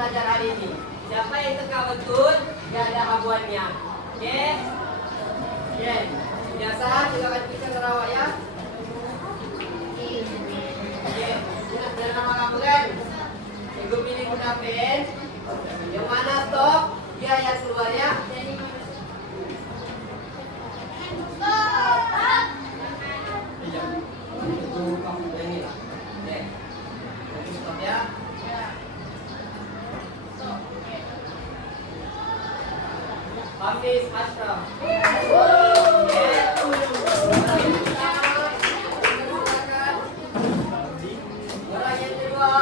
belajar hari ini. Siapa yang teka betul, dia ada habuannya. Oke? Oke. Biasa, silakan pikir terawak ya. Oke. Ingat nama kamu kan? Ibu pilih guna pen. Yang mana stop? Dia yang keluar ya. Hafiz Ashraf. Orang yang kedua.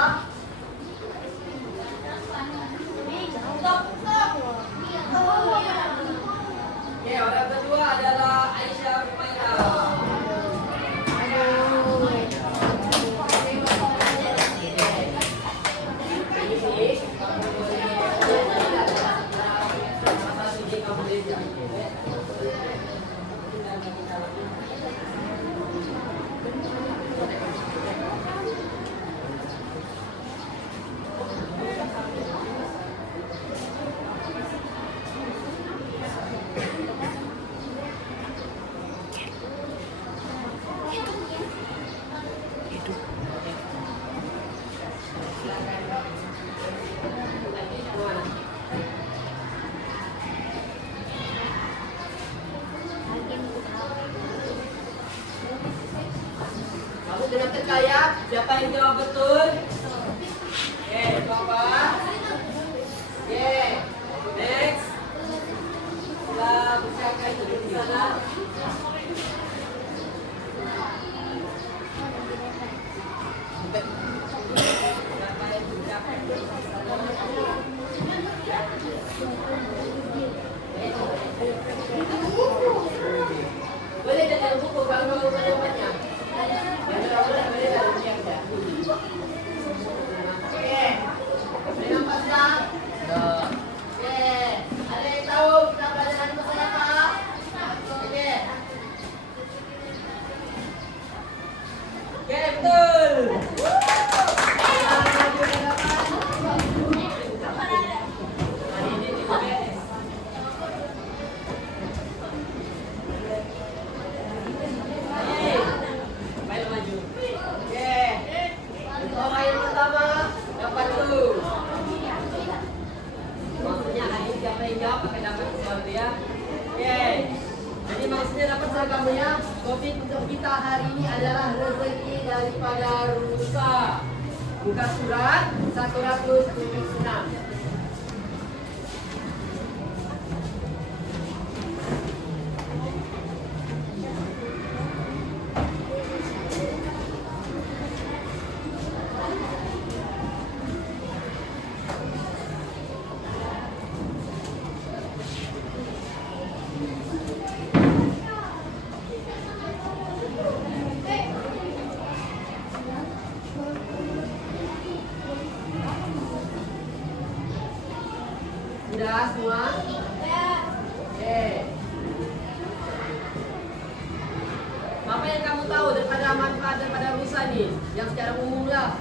Oke, orang kedua adalah Aisyah Humairah. Kamu dengan terkaya, siapa yang jawab betul? Oke, coba. Oke, next. Setelah bersiapkan duduk di sana. Boleh jadi buku kalau kamu banyak. Oke, boleh nampak tak? Oke, ada yang tahu kita belajar hari pasal apa? Oke. Oke, betul. Jadi maksudnya dapat seragamnya. Topik untuk kita hari ini adalah rezeki daripada rusa. Buka surat 176. Sudah semua? Oke. Apa yang kamu tahu daripada manfaat daripada rusa nih? Yang secara umum lah.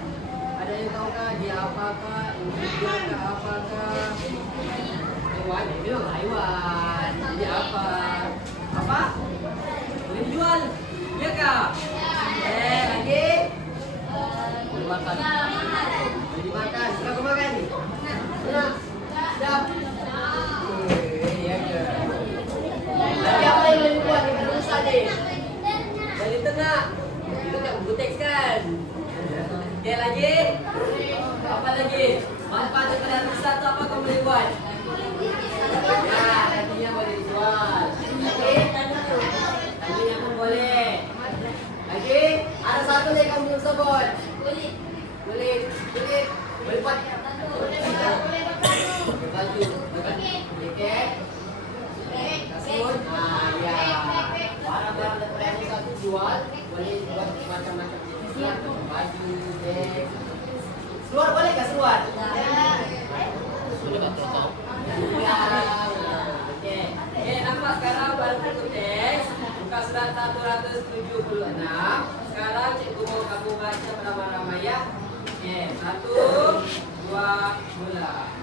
Ada yang tahu kah dia apakah? Dia apakah? Hewan, ini memang hewan. Jadi apa? Apa? Boleh dijual? Iya kah? Lagi? Boleh makan. Boleh dimakan. Suka kau makan nih? Sudah. Siap. Iya ke? Lagi apa yang boleh buat di rusa nih? Dari tengah. Itu tak butek kan? Oke lagi? Apa lagi? Manfaat daripada rusa itu apa kamu boleh buat? Ya, nantinya boleh dijual. Lagi? Nantinya pun boleh. Lagi? Ada satu lagi kamu belum sebut. Kulit. Kulit. Kulit. Boleh buat. Baju, jaket, kasut, ya. Barang-barang daripada yang satu jual, boleh buat macam-macam jenis. Baju, jaket. Seluar boleh nggak seluar? Boleh nggak? Ya. Oke. Oke, nampak sekarang baru tutup teks. Buka surat 176. Sekarang cikgu mau kamu baca bersama-sama ya. Oke, 1, 2, mulai.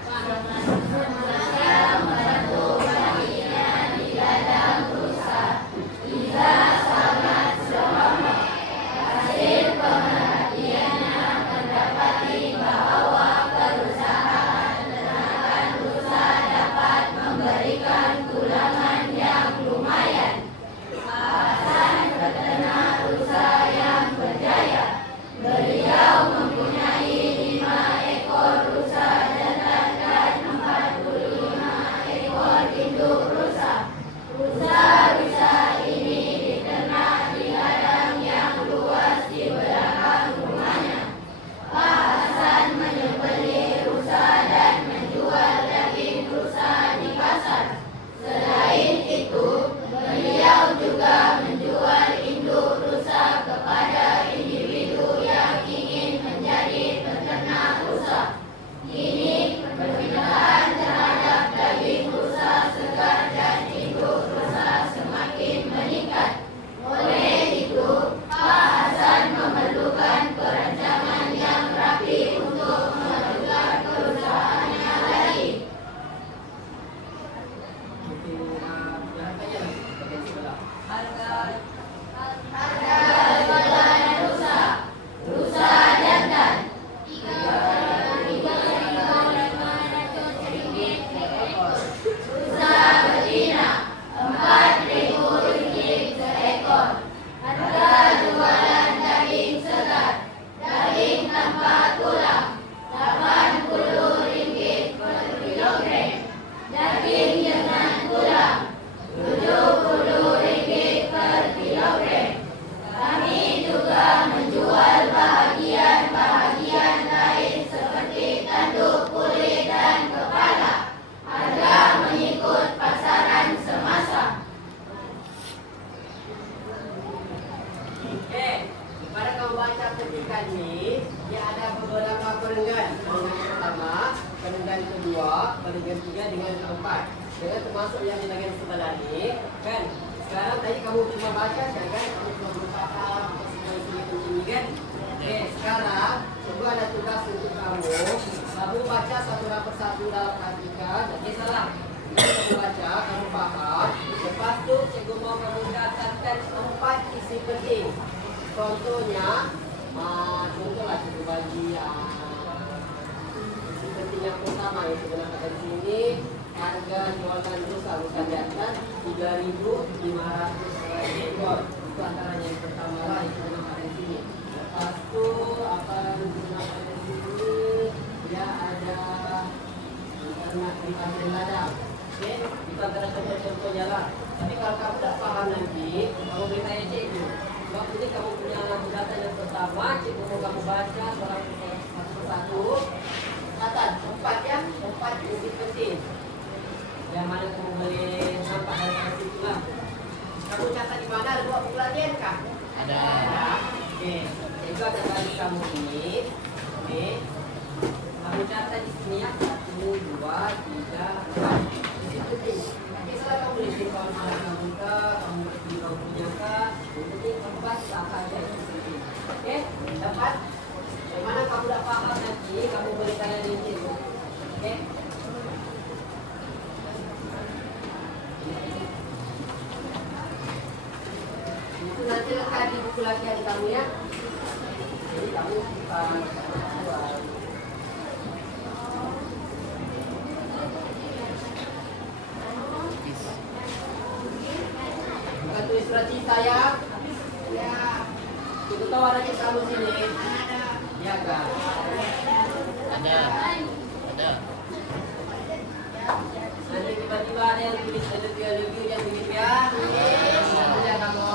dengan keempat. Dengan termasuk yang di bagian sebelah ini, kan? Sekarang tadi kamu cuma baca, kan? Kamu cuma berusaha semua isi penting kan? Oke, sekarang coba ada tugas untuk kamu baca satu persatu dalam artikel. Jadi salah. Kamu baca, kamu paham. Lepas tu cikgu mau kamu catatkan 4 isi penting. Contohnya, contohlah cikgu bagi isi penting yang pertama yang sebenarnya di sini. Harga jualan rusa diatas 3.500 ekor. Itu antaranya yang pertama lah yang ada di sini. Lepas tu apa yang digunakan di sini? Dia ada ternak di pasir ladang. Oke, itu antara contoh-contohnya lah. Tapi kalau kamu tak paham nanti, kamu boleh tanya cikgu. Sebab ini kamu punya data yang pertama, cikgu mau kamu baca satu persatu. Catat 4 ya, 4 isi penting. Yang mana kamu boleh nampak dari situ lah. Kamu catat di mana? Ada 2 buku latihan kah? Ada. Oke, cikgu akan bagi kamu ini. Oke, kamu catat di sini ya. 1, 2, 3, 4. Penting. Nanti setelah kamu lihat kalau malah kamu pergi kamu punya kah, penting tempat apa aja itu penting. Oke, dapat. Bagaimana kamu dah paham nanti kamu boleh tanya di situ. Oke. Itu nanti letak di buku latihan kamu ya. Jadi kamu kita buat. Tulis surat cinta ya. Ya. Itu tahu ada kamu sini. Ada. Ya kan? Ada. Ada. Nanti tiba-tiba ada yang tulis lebih yang mirip ya. Ya kamu.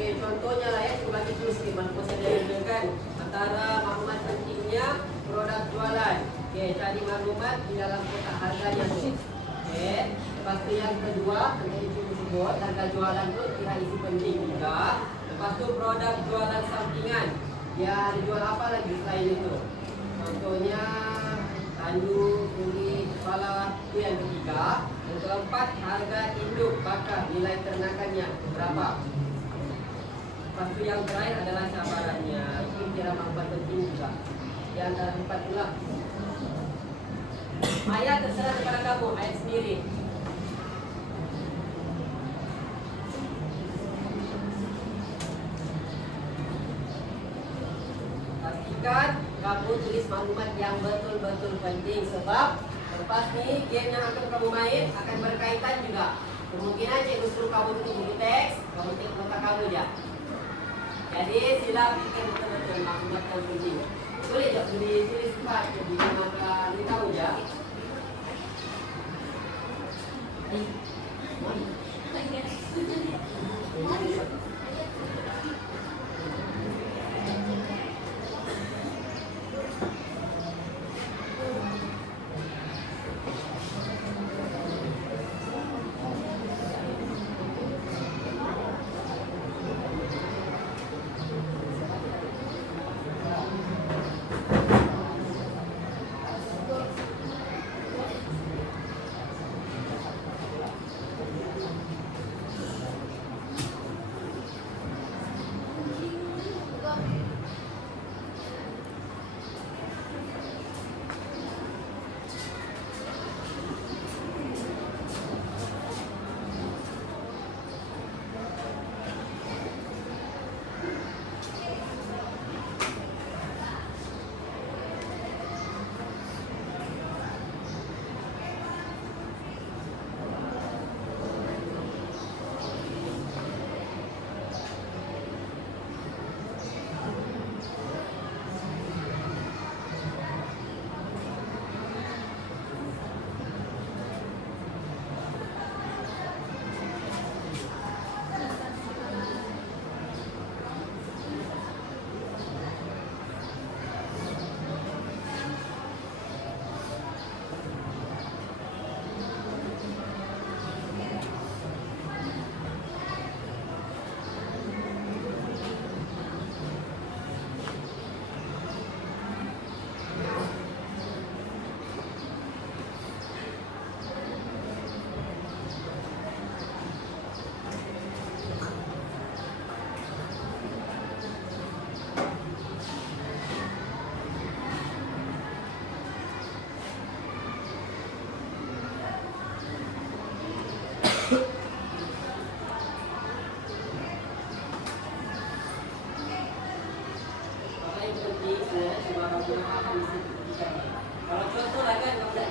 Oke, contohnya lah ya, coba kita tulis di mana saya dengarkan antara maklumat pentingnya produk jualan. Oke, cari maklumat di dalam kotak harganya tu. Oke, lepas tu yang kedua, itu disebut harga jualan tu kira isi penting juga. Lepas tu produk jualan sampingan. Dia dijual apa lagi selain itu? Contohnya tandu, kulit, kepala, itu yang ketiga. Yang keempat, harga induk bakar, nilai ternakannya berapa? Lepas itu yang terakhir adalah cabarannya. Itu kira maklumat penting juga. Di antara 4 itulah. Ayat terserah kepada kamu, ayat sendiri. Pastikan kamu tulis maklumat yang betul-betul penting. Sebab lepas ni game yang akan kamu main akan berkaitan juga. Kemungkinan cikgu suruh kamu tutup buku teks, kamu tengok kotak kamu je. Jadi sila fikir betul-betul maklumat yang penting. Boleh tak tulis cepat, jadi maka ni tahu je.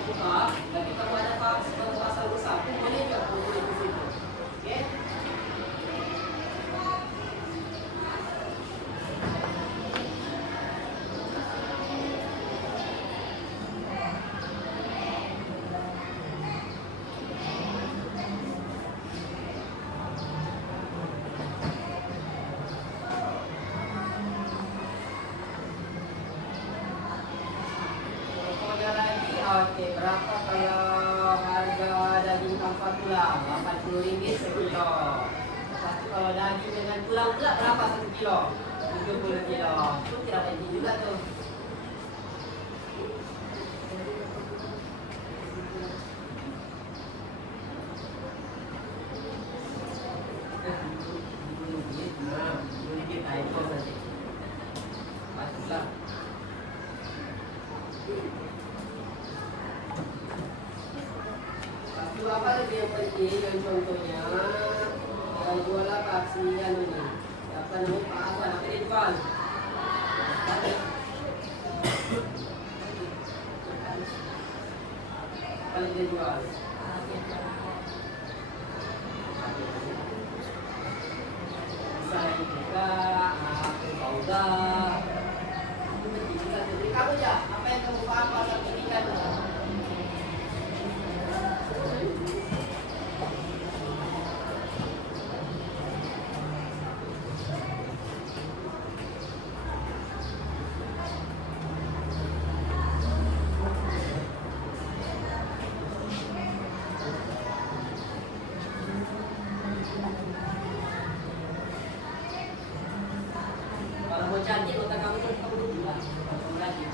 buka, tapi kalau ada pasal rusak, boleh juga kumpulin di situ. Oke? Pokoknya lagi, oke, berapa kalau harga daging tanpa tulang? Rp80 sekilo. Lepas itu kalau daging dengan tulang pula berapa 1 kilo? 70 kilo. Itu tidak penting juga tuh. Nah, itu nanti. Masuklah. Waktu apa lagi yang penting yang contohnya yang jual apa si anu ni apa namanya Pak Afan apa dia jual apa dia jual misalnya juga powder itu penting juga. Jadi kamu ya apa yang kamu paham pasal pendidikan kalau mau cantik otak kamu tuh kamu juga kamu lagi.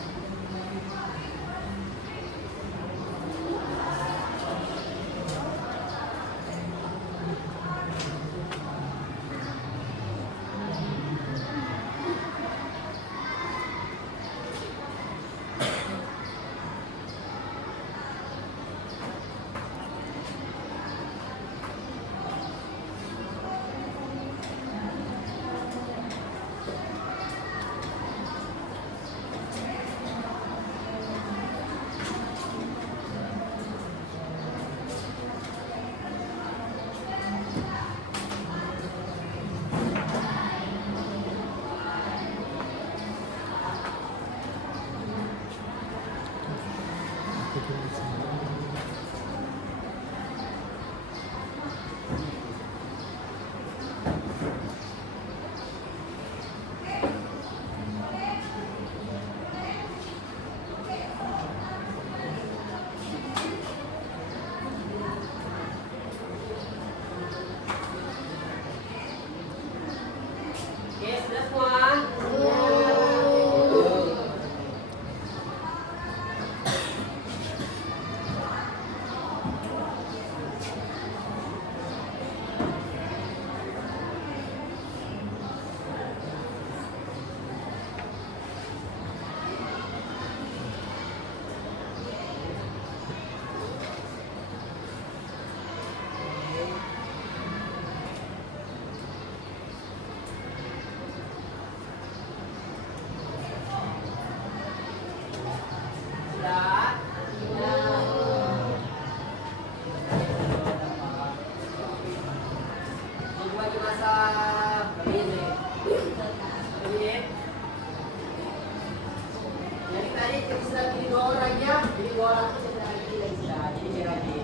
Oke, sudah semua? Sudah? Ini bagi masak begini. Begini. Jadi tadi kita sudah pilih 2 orang ya. Jadi 2 orang itu sudah pilih dan sudah. Jadi biar adil.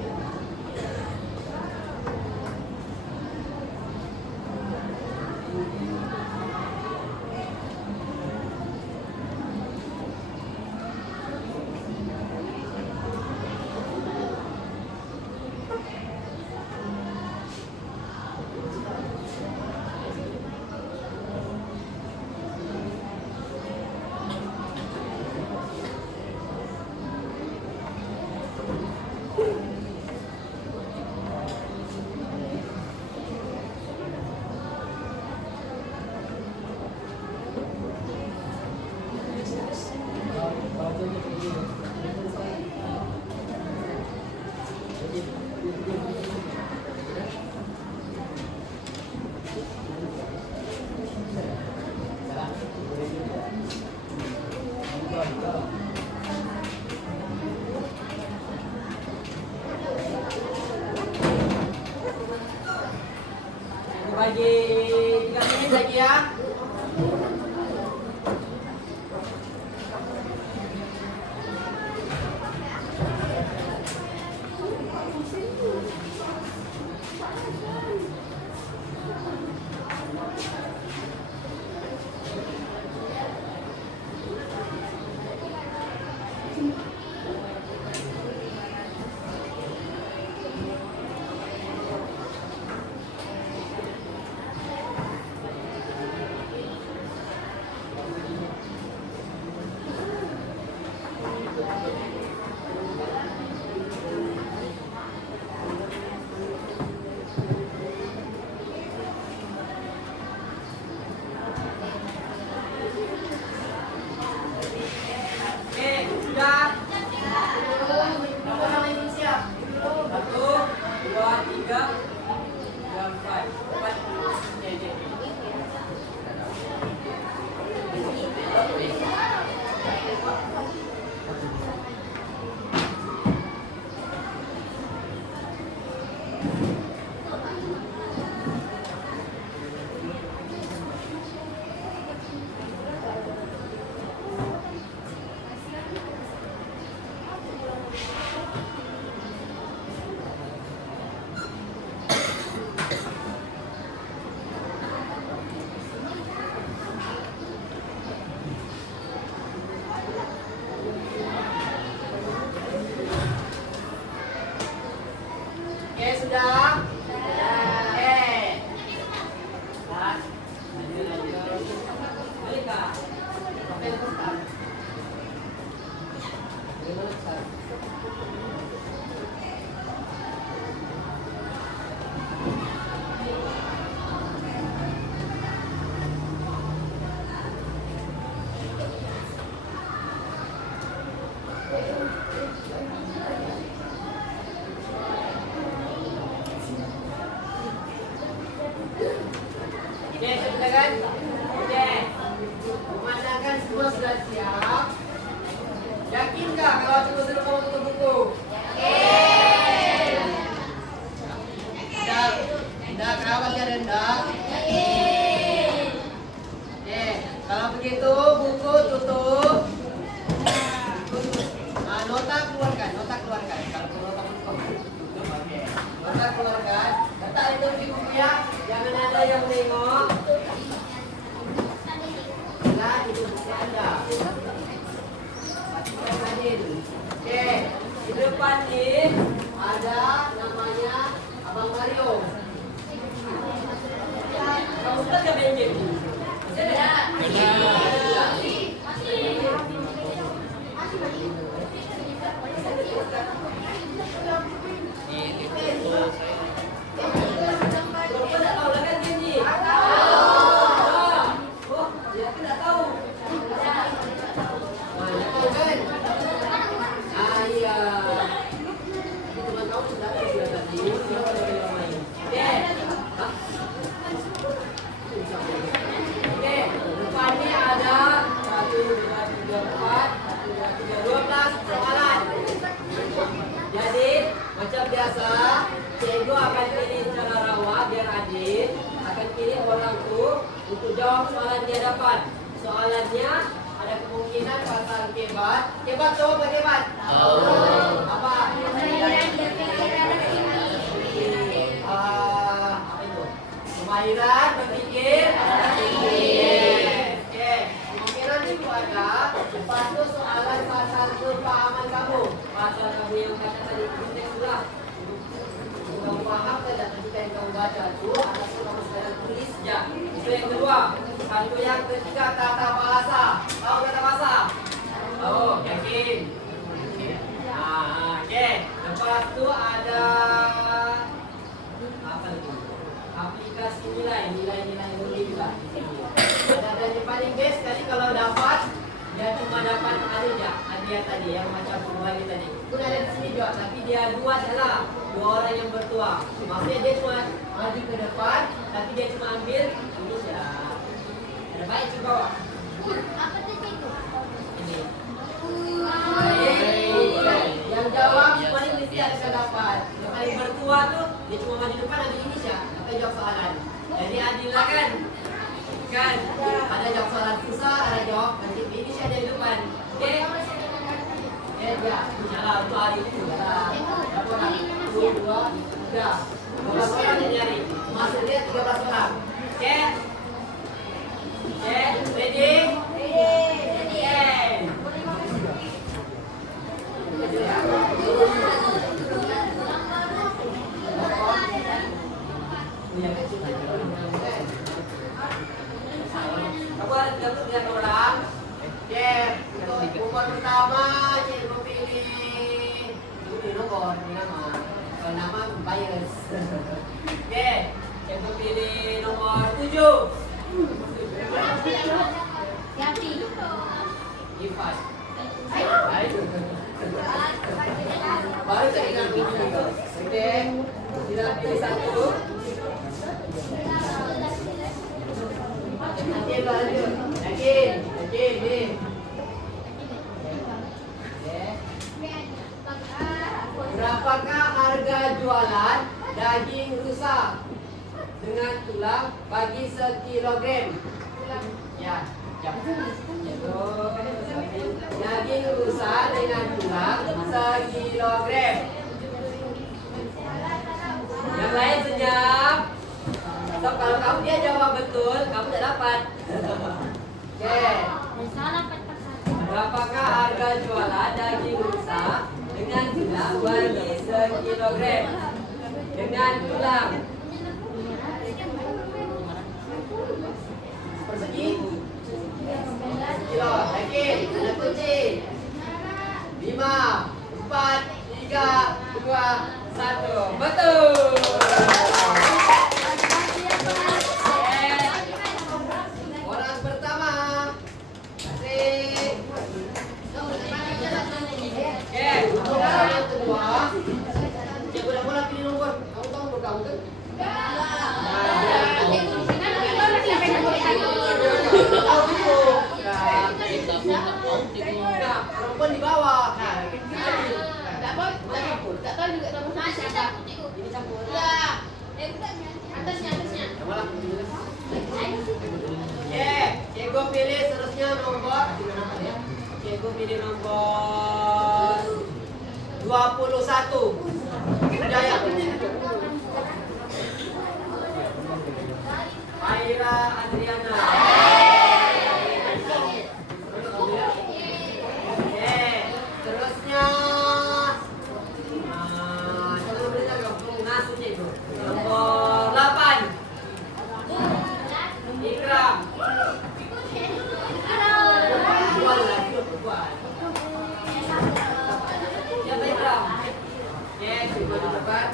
bagi 3 menit lagi ya. Sudah? Balik kah? Sampai lepas. Oke, sudah kan? Oke. Memandangkan semua sudah siap. Yakinkah kalau suruh kamu tutup buku? Yakin. Dah kerabat ya rendah. Yakin. Oke, kalau begitu buku tutup. Nota keluarkan. Kalau nota tutup. Oke. Nota keluarkan. Letak itu di buku ya. Jangan ada yang nengok. Nah, itu buku Anda. Pastikan hadir. Oke, di depan nih ada namanya Abang Mario. Kamu sudah ke Benjin? Biasa, cikgu akan pilih secara rawa biar adil, akan pilih orang tuh untuk jawab soalan di hadapan. Soalannya ada kemungkinan pasal kebat. Kebat tuh apa kebat? Apa? Apa itu? Kemahiran berpikir. Oke, kemungkinan itu ada. Lepas itu soalan pasal kepahaman kamu. Pasal kamu yang kata tadi konteks lah. Kamu paham tidak ketika yang kamu baca itu ataupun kamu sedang tulis ya. Itu yang kedua. Satu yang ketiga tata bahasa. Tahu tata bahasa? Oh, yakin. Oke. Lepas itu ada apa itu? Aplikasi nilai-nilai murid juga. Dan yang paling best tadi kalau dapat dia cuma dapat ada tadi yang macam pembagi tadi. Pun ada di sini juga, tapi dia dua adalah dua orang yang bertuah. Maksudnya dia cuma maju ke depan, tapi dia cuma ambil ini saja. Ada baik juga. Apa itu? Ini. Yang jawab paling mesti ada dapat. Yang paling bertuah tuh dia cuma maju depan ambil ini saja. Atau jawab soalan. Jadi adil lah kan? Kan? Ada jawab soalan susah, ada jawab nanti ini saya ada di depan. Oke? Ya. Nyala untuk hari ini juga. Berapa orang? 2, 3. 12 orang yang nyari. Masuk dia 13 orang. Oke? Oke? Ready? Ready. Kamu harus dapat 3 orang. Oke, untuk umur pertama cikgu pilih ini nomor, ini nama. Kalau nama bias. Oke, cikgu pilih nomor 7. Yapi. Ifat. Baru saya ingat pilih. Oke, tidak pilih 1. Yakin lanjut. Yakin nih. Berapakah harga jualan daging rusa dengan tulang bagi sekilogram? Ya. Daging rusa dengan tulang sekilogram. Yang lain senyap. So, kalau kamu dia jawab betul, kamu tidak dapat. Oke. Berapakah harga jualan daging rusa dengan tulang bagi sekilogram? Dengan tulang persegi kilo. Yakin? Ada kunci. 5, 4, 3, 2, 1. Betul. Orang pertama. Orang yang kedua. Cikgu dah mula pilih nomor. Kamu tahu nomor kamu kan? Perempuan di bawah. Tak tahu juga nama siapa. Ini campur. Ya. Atasnya. Cikgu pilih seterusnya nomor. Cikgu pilih nomor 21. Jaya. Aira Adriana. Terusnya nomor 8. Ikram. Siapa Ikram? Oke, coba di depan.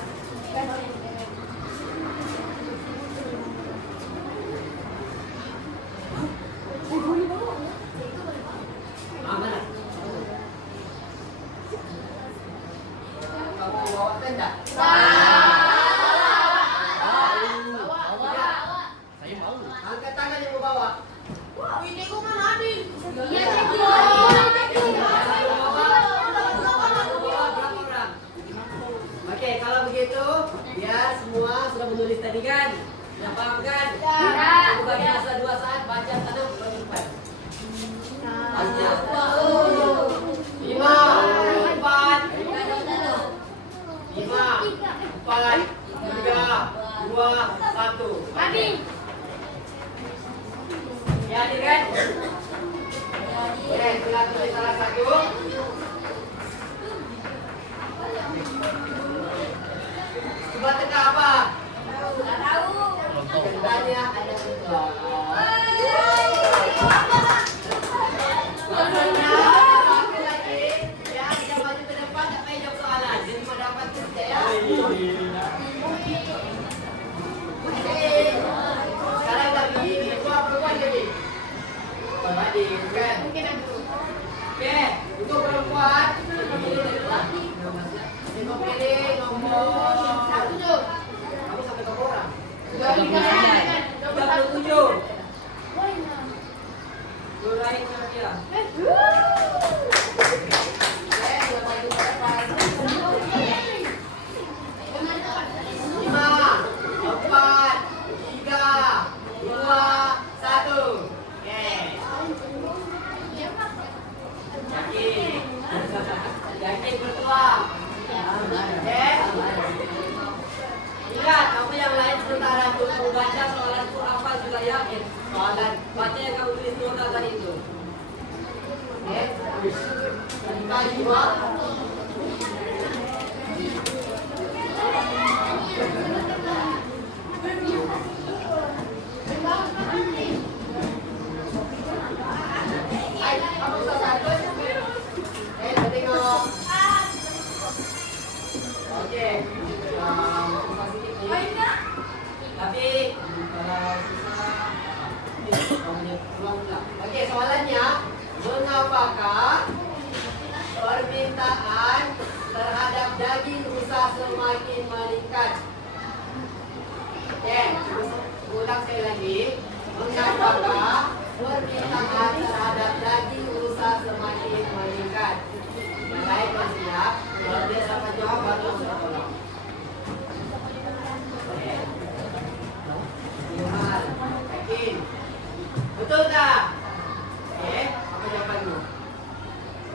Mana? Kamu bawa tenda? Angkat tangan yang mau bawa. Ini kok mana Adil? Iya, Cikgu. Oke, kalau begitu, biar semua sudah menulis tadi kan? Sudah paham kan? Ya. Aku bagi masa 2 saat, baca sana, bagi 4. Hasilnya 5, 4, 3, 2, 1. Abi. Ya, Adil kan? Oke, silakan tulis salah satu. Coba teka apa? Tak tahu. Tendanya ada dua. Maksudnya satu lagi ya, kita maju ke depan tak payah jawab soalan. Jadi mau dapat kerja ya. Oke. Sekarang lagi dua perempuan lagi. Tadi kan? Mungkin aku. Oke, untuk perempuan kita pilih nomor 1. Kamu sampai berapa orang? 37. Durain dia. Lima, 4, 3, soalan. Baca yang kamu tulis nota tadi itu. Oke. Kita dua. Ay, apa satu? Tengok. Oke. Tapi kalau susah, oke, soalannya, mengapakah permintaan terhadap daging rusa semakin meningkat? Oke, ulang sekali lagi. Mengapakah permintaan terhadap daging rusa semakin meningkat? Yang lain masih siap. Kalau dia dapat jawab, baru saya tolong. Yakin? Betul tak? Oke, apa jawabanmu?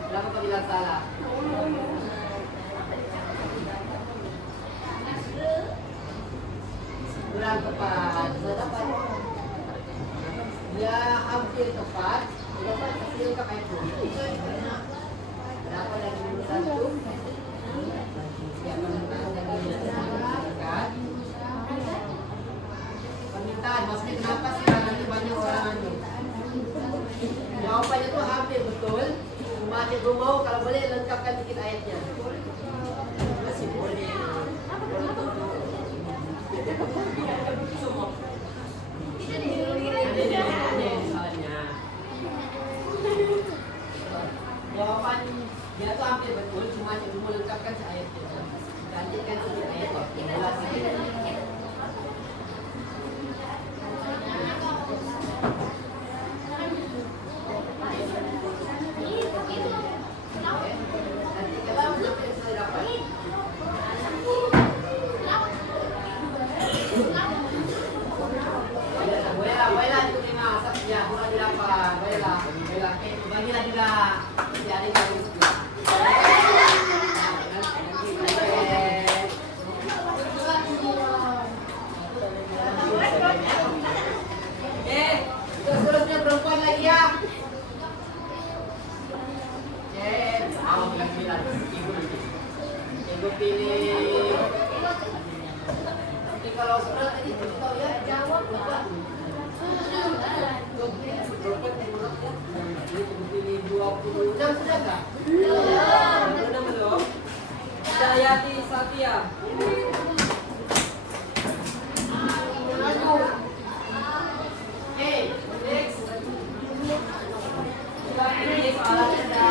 Kenapa kau bilang salah? Kurang tepat. Sudah dapat. Dia hampir tepat. Dia dapat hasil kapan itu? Kenapa lagi dulu satu? Yang menentukan lagi dekat. Permintaan, maksudnya kenapa sekarang ini banyak orang anu? Jawabannya itu hampir betul. Cuma dia belum mau, kalau boleh lengkapkan sedikit ayatnya. Masih boleh. Jawaban dia itu hampir betul, cuma dia belum lengkapkan ayatnya. Lanjutkan sedikit ayat. Kalau surat tadi tahu ya jawab apa? Pilih 20 jam sudah tak? Belum belum. Dayati Satya. Next. Ini soalannya.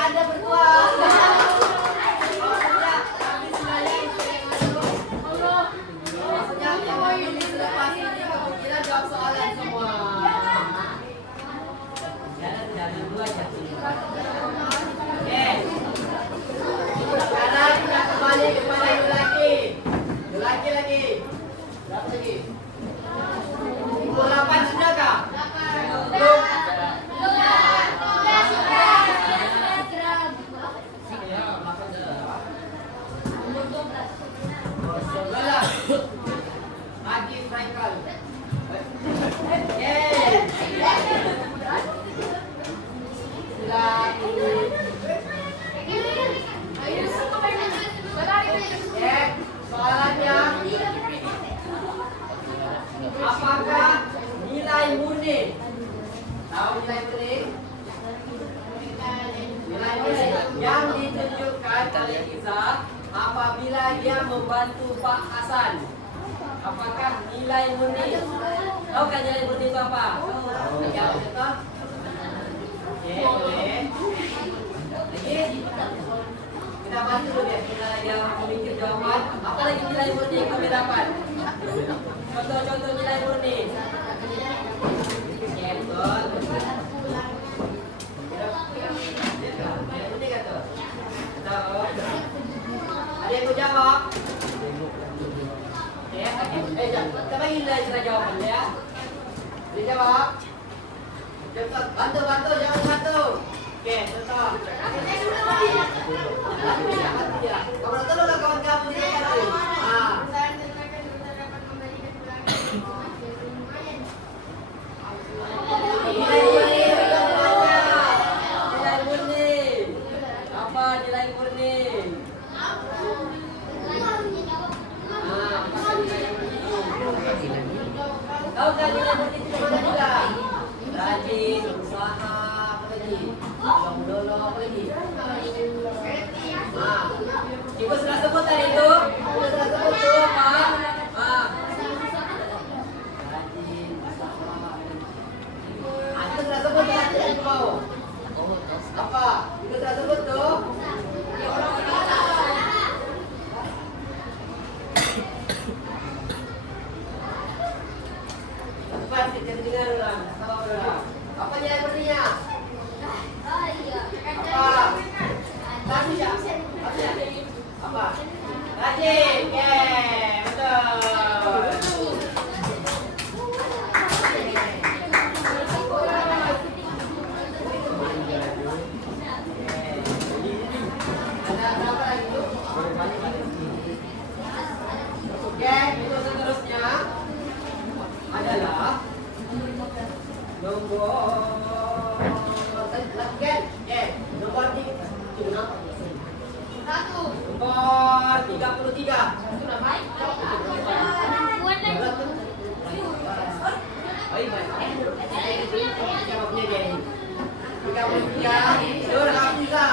Ada berdua. Maksudnya yang selepas ini kemungkinan jawab soalan semua. Jangan dua aja. Oke. Sekarang kita kembali kepada lelaki. Lelaki lagi. Berapa lagi? 8 sudah kah? Belum. Haji Frankal. Soalannya, apakah nilai murni? Tahu nilai murni? Nilai murni yang ditunjukkan oleh kisah apabila dia membantu Pak Hasan. Apakah nilai murni? Tahu kan nilai murni itu apa? Ya, betul. Oke, boleh. Lagi? Kita bantu dulu ya. Kita lagi memikir jawaban. Apa lagi nilai murni yang kami dapat? Contoh-contoh nilai murni. Oke, betul. Nilai murni kan tuh? Tahu? Ada yang mau jawab? Kita bagi nilai cara jawabannya ya. Dia jawab. Cepat, bantu, jangan bantu. Oke, tetap. Kamu nonton dong kawan kamu di sana. Ah. Nilai murni, nilai murni. Apa nilai murni? Tahu kan nilai murni itu mana juga? Rajin, usaha, apa lagi? Menolong, apa lagi? Ibu sudah sebut tadi itu? Ibu sudah sebut itu apa? Rajin, usaha. Ibu sudah sebut tadi itu mau? Apa? Ibu sudah sebut tuh? Apa nilai murninya? Apa? Rajin, betul. Ada berapa lagi tuh? Oke, itu seterusnya adalah nomor nomor 33. Itu namanya. Nur Hafizah. Nur Hafizah.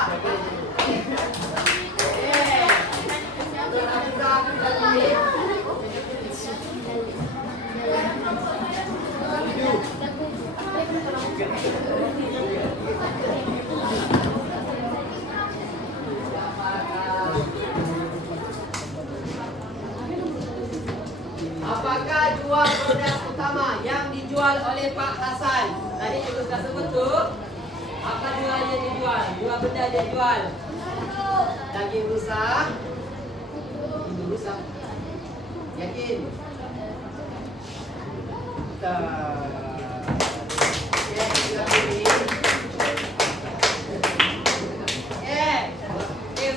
Apakah dua produk utama yang dijual oleh Pak Hasan? Tadi kita sudah sebut tuh. Apa dua yang dijual? Dua benda dia jual. Daging rusa. Ini rusa. Yakin?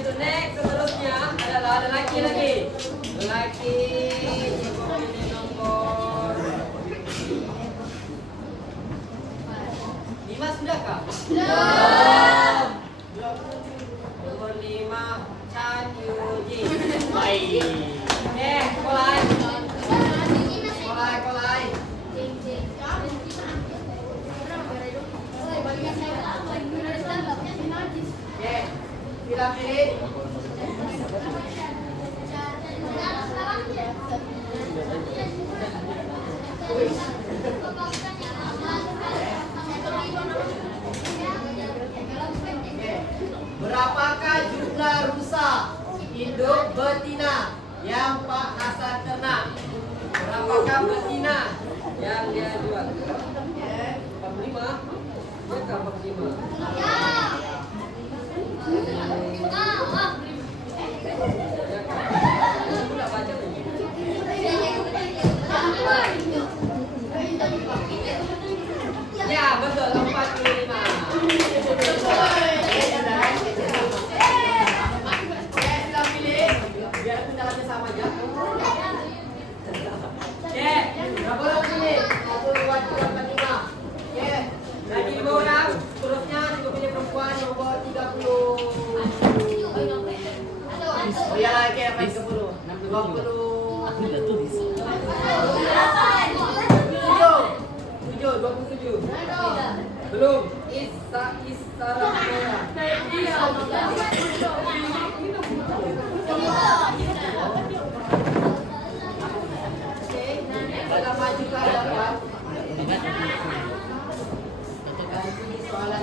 Untuk next seterusnya adalah lelaki lagi. Lelaki ini nomor 5 sudahkah? Belum. Nomor 5 Chan Yuji. Baik. Kolai. Pilih. Berapakah jumlah rusa induk betina yang Pak Hasan ternak? Berapakah betina yang dia jual? 45? Berapa 45? Ya, betul 45. Sudah pilih, biar penjelasannya sama aja. Berapa orang pilih? 1, 2, 3, 4, 5. Lagi 5 orang. Seterusnya juga punya perempuan nomor 30. Oh ya lagi apa 30? 20. 27. Belum. Isara. Kita maju ke hadapan. Soalan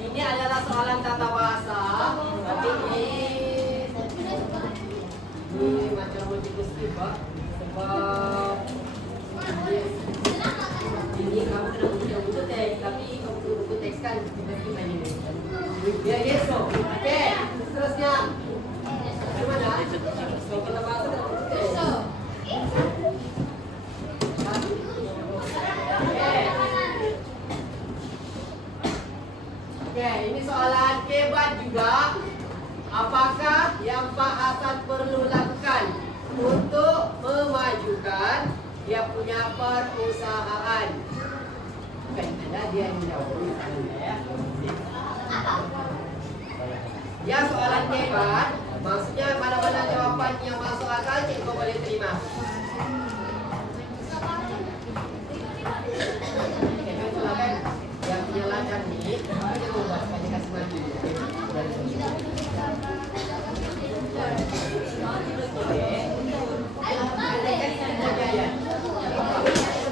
ini adalah soalan tata bahasa, tapi ini macam multiple sebab ini kamu kena buku teks, tapi kamu buku teks kan tiba-tiba ini. Dia punya perusahaan. Bukan ada dia yang jawab ya. Ya soalan hebat. Maksudnya mana-mana jawaban yang masuk akal cikgu boleh terima. Silakan yang punya ladang ni, dia buat saya kasih maju.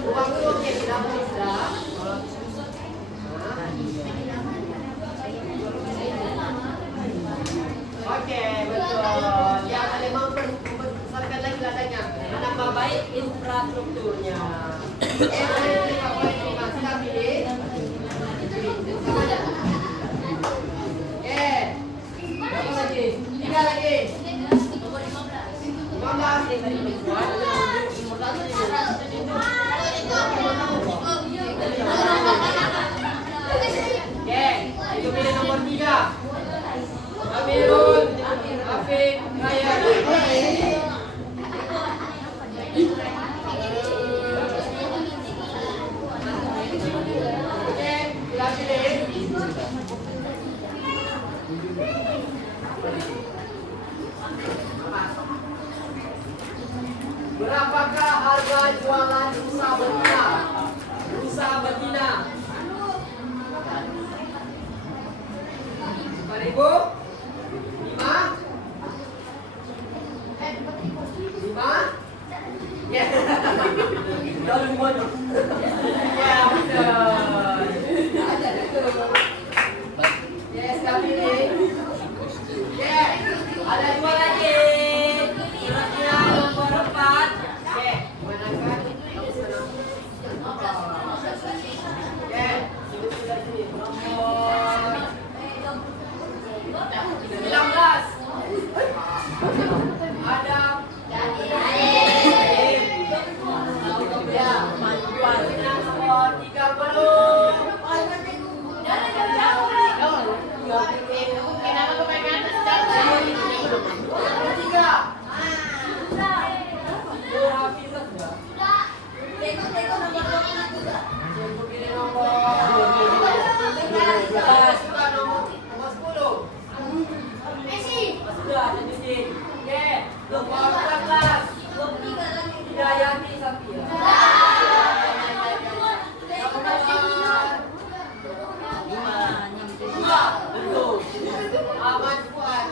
Uang tu okey, tidak sudah. Okey, betul. Yang ada membesarkan lagi ladangnya, menambah baik infrastrukturnya. Sila pilih. Sama aja. Okey. Berapa lagi? 3 lagi. Nomor 15. 15. Okey, itu pilih nomor 3. Amirul, Afiq, Raya. Okey, sila pilih. Berapakah harga jualan rusa betina? Rusa betina. 5.000? 5? Ya. Dah lupa tu. Ya, betul. Yes, dah pilih. Okay. Ada 2 lagi. Kira-kira nomor 4. Okay. Gunakan. Okay. Sini sini. Nomor 19. Ada. Ya, nomor 30. Ahmad Fuad.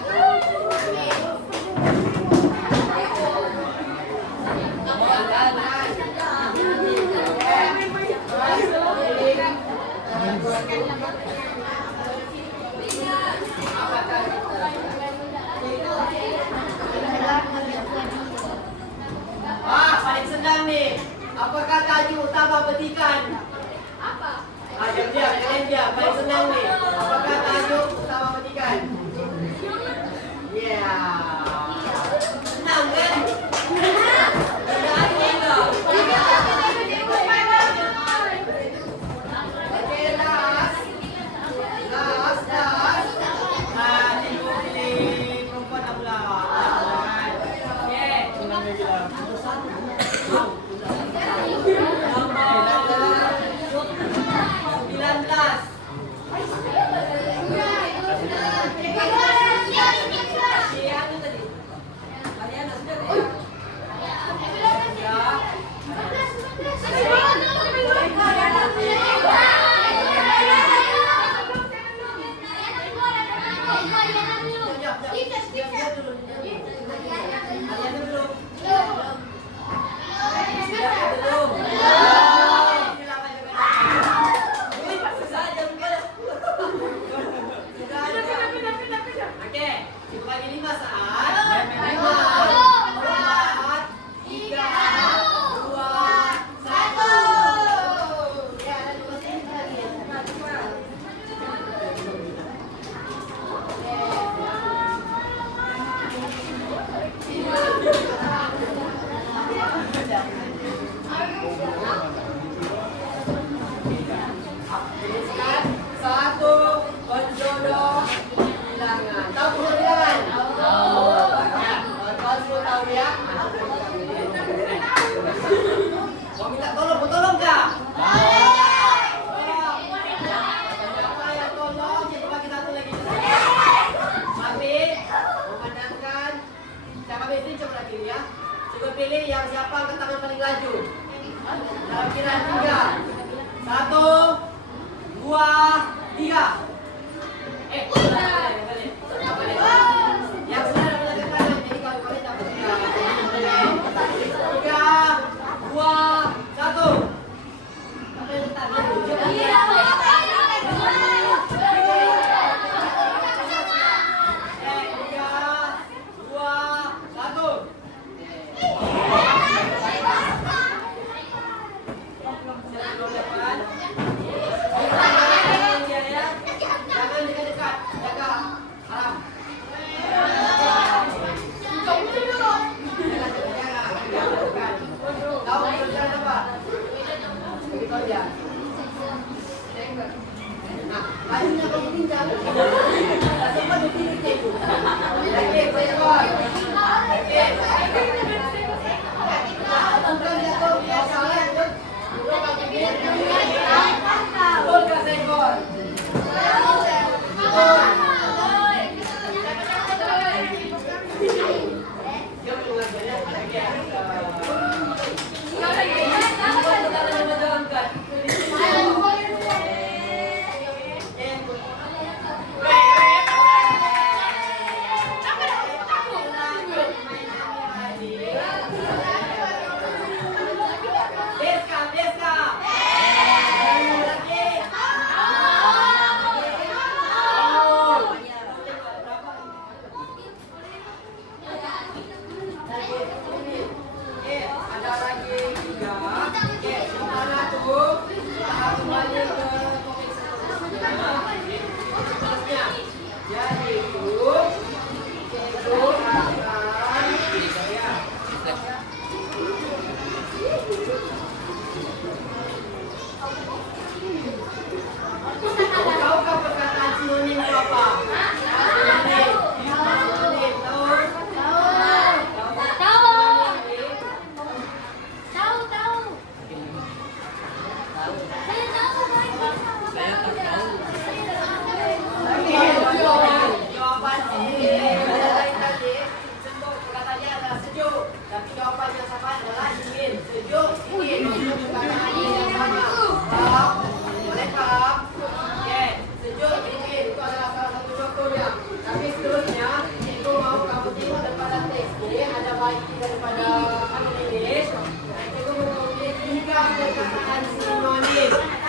Paling senang nih. Apakah tajuk utama petikan? Apa? Jam dia, kalian dia. Paling senang nih. Apakah tajuk utama petikan? Ya. Senang kan? angkat tangan paling laju. Dalam kiraan 3. 1, 2, 3. Yang sudah mengangkat tangan. Jadi kalau kalian dapat 3, 2, 1. Apa yang bentar?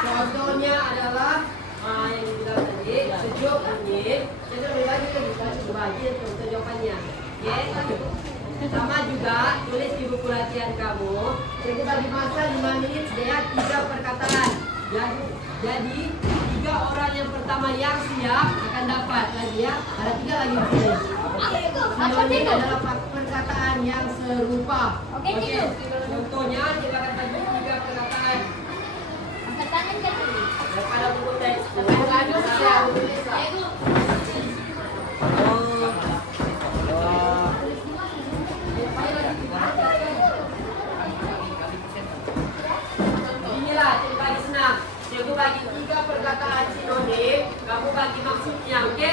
Contohnya adalah yang dibilang tadi, sejuk, dingin. Jadi lebih lagi kita bagi untuk jawabannya. Sama juga tulis di buku latihan kamu. Jadi bagi masa 5 menit dia 3 perkataan. Jadi 3 orang yang pertama yang siap akan dapat lagi ya. Ada 3 lagi di sini. Sinonim adalah perkataan yang serupa. Oke. Contohnya kita akan bagi 3 perkataan. Daripada buku teks, inilah jadi bagi senang. Cikgu bagi 3 perkataan sinonim, kamu bagi maksudnya, oke?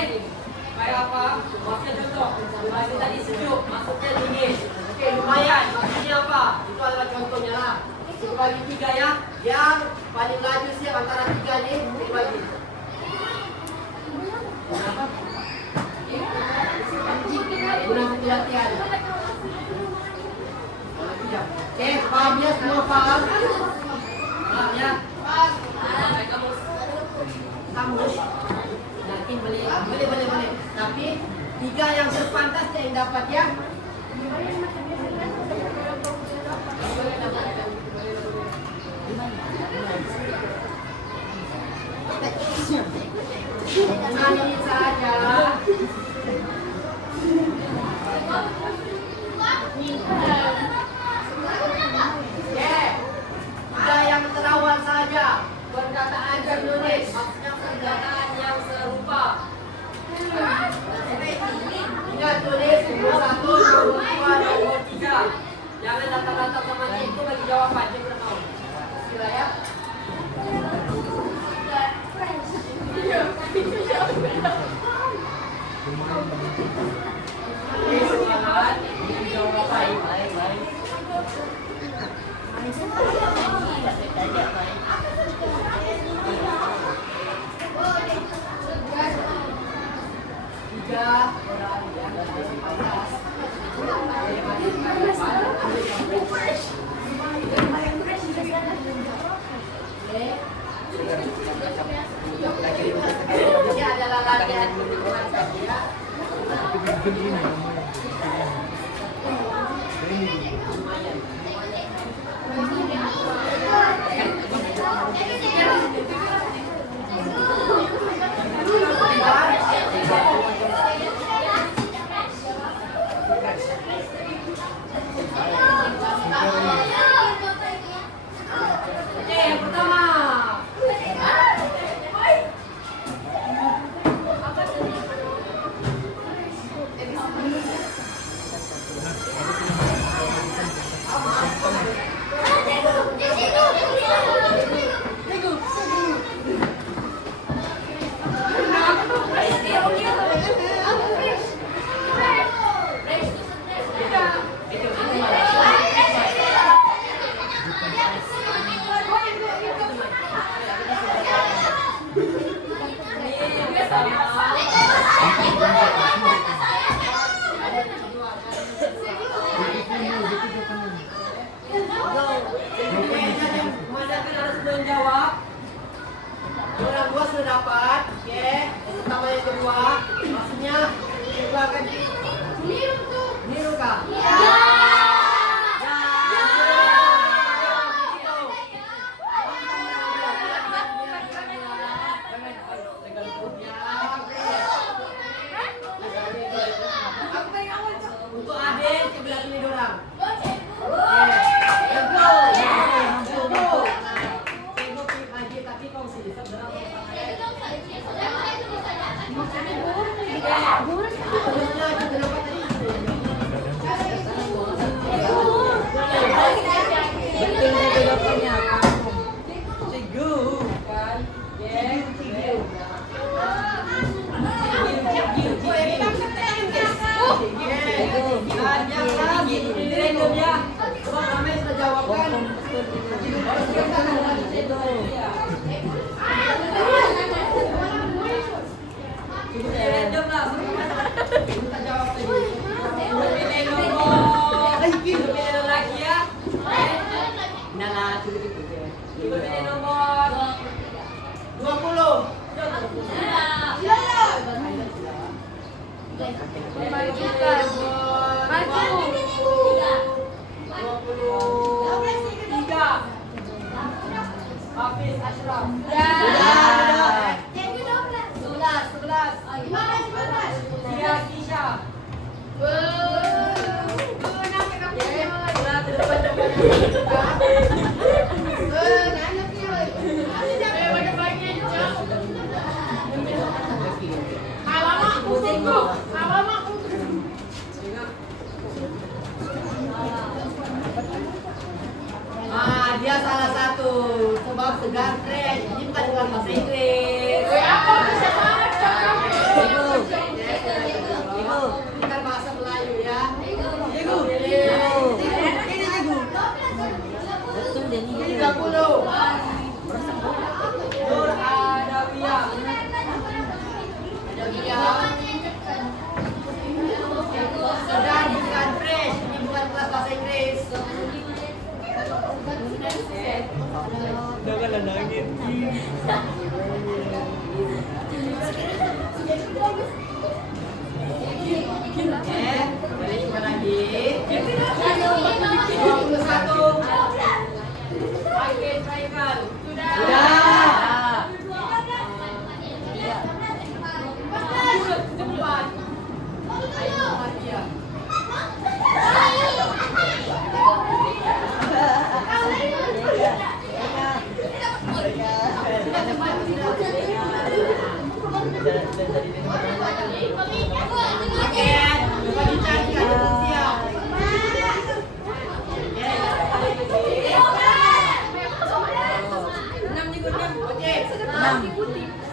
Kayak apa? Maksudnya contoh. Bagi tadi sejuk, maksudnya dingin. Oke, lumayan. Maksudnya apa? Itu adalah contohnya lah. Cikgu bagi 3 ya. Yang paling laju siap antara 3 nih, cikgu bagi. Guna buku latihan. Oke, paham ya semua paham? Paham ya? Kamus. Yakin boleh. Tapi 3 yang terpantas yang dapat ya. Ini saja. Ada yang terawal saja. Perkataan tertulis, maksudnya perkataan yang serupa. Ingat tulis 21, 22, 23. Jangan datang-datang sama itu. sudah dapat, oke. Yang pertama yang kedua, maksudnya keluarkan niru kah? Untuk adik sebelah sini dorang. Tapi kau sih Hafiz Ashraf. Sudah. 11. Sia Kisha. Dia salah satu sebab segar fresh. Ini bukan dalam bahasa Inggris. Ibu, bukan bahasa Melayu ya. Ibu. 30. Nur Adawiyah. Segar bukan fresh. Ini bukan kelas bahasa Inggris. Jangan nangis. Boleh coba lagi. 21. Oke, Traikan. Sudah. Cepat. Ayo, Maria.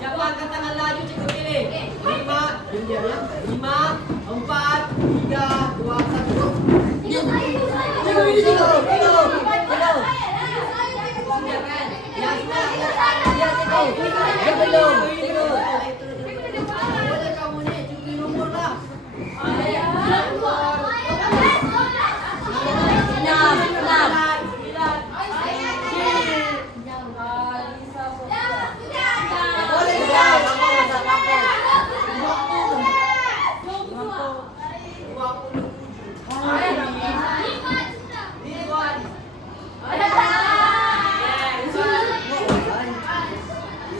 Siapa angkat tangan laju cikgu pilih? 5, 4, 3, 2, 1. Boleh kamu nih cuti nomor lah.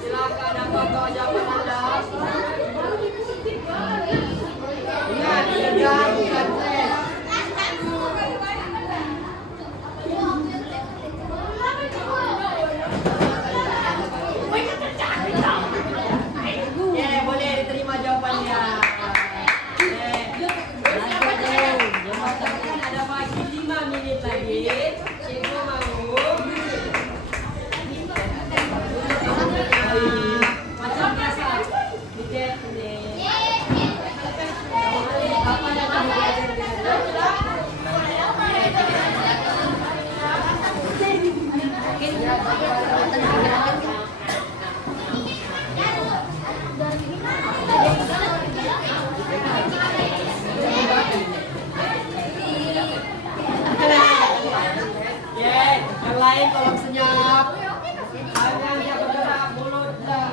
Silakan apa jawaban Anda. Ingat, segar bukan fresh. Boleh diterima jawabannya. Ada bagi 5 menit lagi. Cikgu mau macam biasa. Tiket ini. Apa yang kamu belajar di sana? Yang lain tolong senyap. Tangan yang bergerak, mulut dah.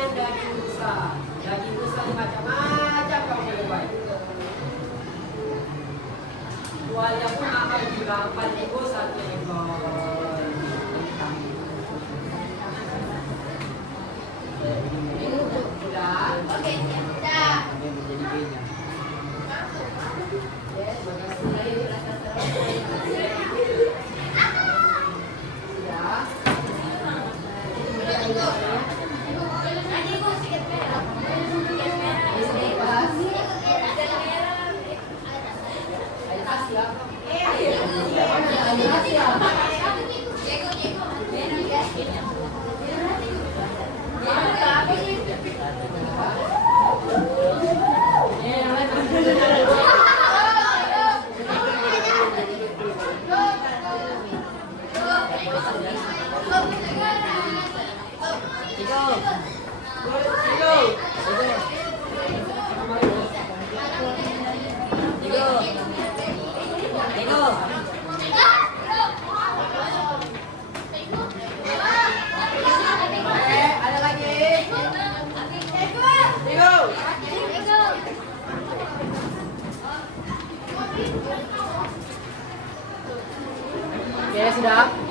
dengan daging rusa. Daging rusa ini macam-macam kamu boleh buat. Jualnya pun mahal juga, 4.000 satu ekor. Sudah. Oke, siap. Dah. Yes, makasih. Sudah. Nanti gua sikit merah. Ayo kasih ya. Ada lagi. Oke, sudah.